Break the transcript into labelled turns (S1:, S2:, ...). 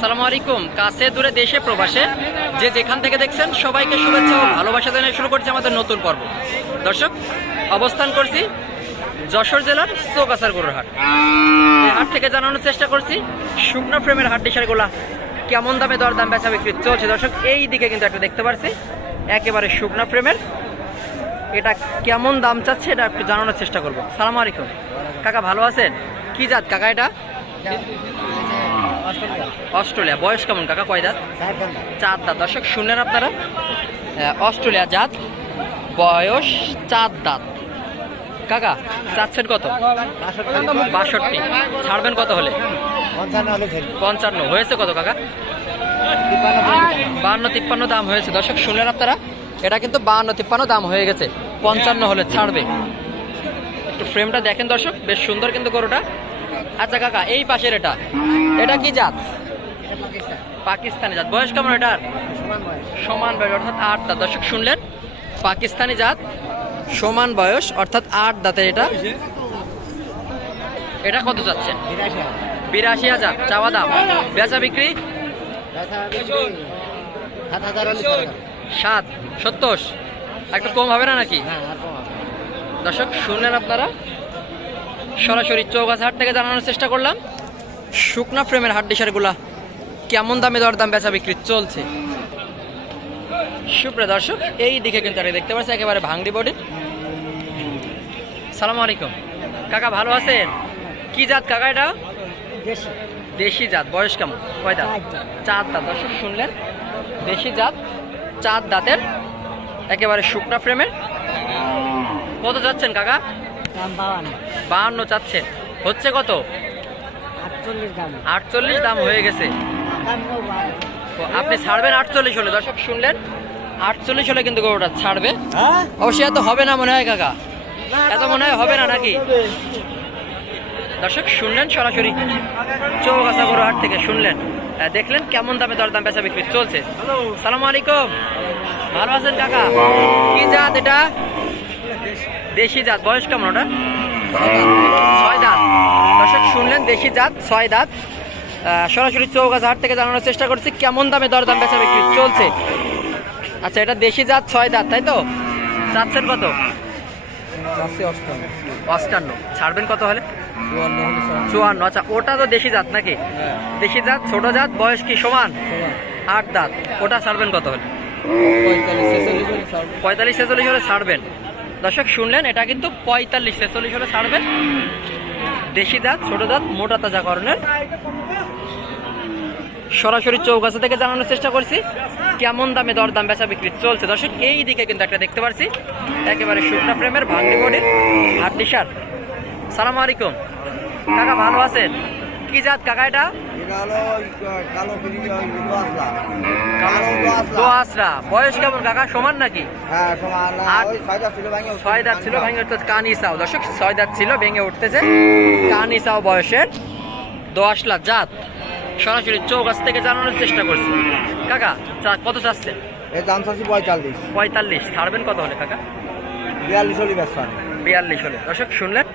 S1: আসসালামু আলাইকুম। কাছে দূরে দেশে প্রবাসে যে যেখান থেকে দেখছেন সবাইকে শুভেচ্ছা ও ভালোবাসা জানিয়ে শুরু করছি আমাদের নতুন পর্ব। দর্শক, অবস্থান করছি যশোর জেলার চৌকাছার গরুর হাট। হাট থেকে জানানোর চেষ্টা করছি, শুকনো ফ্রেমের হাট ডিসারগুলা কেমন দামে দর দাম বেচা বিক্রি চলছে? দর্শক, এই দিকে কিন্তু একটা দেখতে পারছি, একেবারে শুকনো ফ্রেমের। এটা কেমন দাম চাচ্ছে এটা একটু জানানোর চেষ্টা করব। সালাম আলাইকুম। কাকা ভালো আছেন? কি জাত কাকা এটা? অস্ট্রেলিয়া। বয়স কেমন কাকা? কয় দাঁত? চার দাঁত। দর্শক শুনলেন আপনারা? অস্ট্রেলিয়া জাত বয়স চার দাঁত। কাকা চাচ্ছেন কত? বাষট্টি। ছাড়বেন কত হলে? পঞ্চান্ন হয়েছে কত কাকা? বাহান্ন তিপ্পান্ন দাম হয়েছে। দর্শক শুনলেন আপনারা? এটা কিন্তু বাহান্ন তিপ্পান্ন দাম হয়ে গেছে। পঞ্চান্ন হলে ছাড়বে। একটু ফ্রেমটা দেখেন দর্শক। বেশ সুন্দর কিন্তু গরুটা। আচ্ছা কাকা এই পাশের এটা। এটা কি জাত? পাকিস্তানি জাত। বয়স কেমন এটার? সমান বয়স। অর্থাৎ আট দাঁত। দর্শক শুনলেন? পাকিস্তানি জাত সমান বয়স অর্থাৎ আট দাঁতের এটা। এটা কত যাচ্ছে? বিরাশি হাজার। চাওয়া দাম? বেচা বিক্রি? সাত সত্তর। একটু কম হবে না নাকি? দর্শক শুনলেন আপনারা? সরাসরি চৌগাছ হাট থেকে জানানোর চেষ্টা করলাম। শুকনা ফ্রেমের হাট ডিসারগুলা কেমন দামে দরদাম বেচা বিক্রি চলছে? সুপ্রিয় দর্শক এই দিকে কিন্তু আপনি দেখতে পাচ্ছেন একেবারে ভাঙড়ি বডি। সালাম আলাইকুম। কাকা ভালো আছেন? কি জাত কাকা এটা? দেশি। জাত। বয়স কেমন? কয় দাঁত? চার দাঁত। দর্শক শুনলেন? দেশি জাত চার দাঁতের একেবারে শুকনা ফ্রেমের। কত যাচ্ছেন কাকা?
S2: বাউান্ন
S1: বাহান্ন চাচ্ছেন হচ্ছে কত?
S2: আটচল্লিশ দাম।
S1: হয়ে গেছে। আপনি ছাড়বেন আটচল্লিশ হলে। দর্শক শুনলেন? আটচল্লিশ হলে কিন্তু গরুটা ছাড়বে।
S2: হ্যাঁ?
S1: অবশ্যই এত হবে না মনে হয় কাকা? এত মনে হয় হবে না নাকি? দর্শক শুনলেন সরাসরি? চৌগাছা গরু হাট থেকে শুনলেন। দেখলেন কেমন দামে দরদাম বেচা বিক্রি চলছে। সালাম আলাইকুম। ভালো আছেন কাকা? কি জাত এটা? দেশি জাত। বয়স কেমন ওটা ছয় দাঁত। দর্শক শুনলেন দেশি জাত ছয় দাঁত। সরাসরি থেকে জানানোর চেষ্টা করছি কেমন দামে দরদাম বেচা বিক্রি চলছে? আচ্ছা এটা দেশি জাত ছয় দাঁত তাই তো? চাচ্ছেন কত? অষ্টান্ন। ছাড়বেন কত হলে? চুয়ান্ন আচ্ছা ওটা তো দেশি জাত নাকি? দেশি জাত ছোট জাত বয়স কি সমান? আট দাঁত। ওটা ছাড়বেন কত হলে? পঁয়তাল্লিশ ছেচল্লিশ হলে ছাড়বেন। দর্শক, শুনলেন, এটা কিন্তু পঁয়তাল্লিশ, ছেচল্লিশ হলে ছাড়বেন দেশি জাত, ছোট জাত, মোটা তাজা করণের। সরাসরি চৌগাছা থেকে জানানোর চেষ্টা করছি, কেমন দামে দরদাম বেচা বিক্রি চলছে? দর্শক, এই দিকে কিন্তু একটা দেখতে পাচ্ছি একেবারে শুকনা ফ্রেমের ভাঙ্গি বডি হাট টিশার্ট সালাম আলাইকুম। কাকা, ভালো আছেন? কি জাত কাকা এটা? দোয়াশরা বয়স কেমন কাকা? সমান নাকি? ছয় দাঁত ছিল ভেঙে উঠতে কানি চাও। দর্শক ছয় দাঁত ছিল ভেঙে উঠতেছে। কানি চাও বয়সের। দোয়াশলা জাত। সরাসরি চৌগাছ থেকে জানানোর চেষ্টা করছি। কাকা চা- কত চাচ্ছেন?
S3: এর দাম চাচ্ছি পঁয়তাল্লিশ।
S1: পঁয়তাল্লিশ। ছাড়বেন কত হলে কাকা?
S3: বিয়াল্লিশ হলি ব্যস্ত
S1: বিয়াল্লিশ হলে। দর্শক শুনলেন?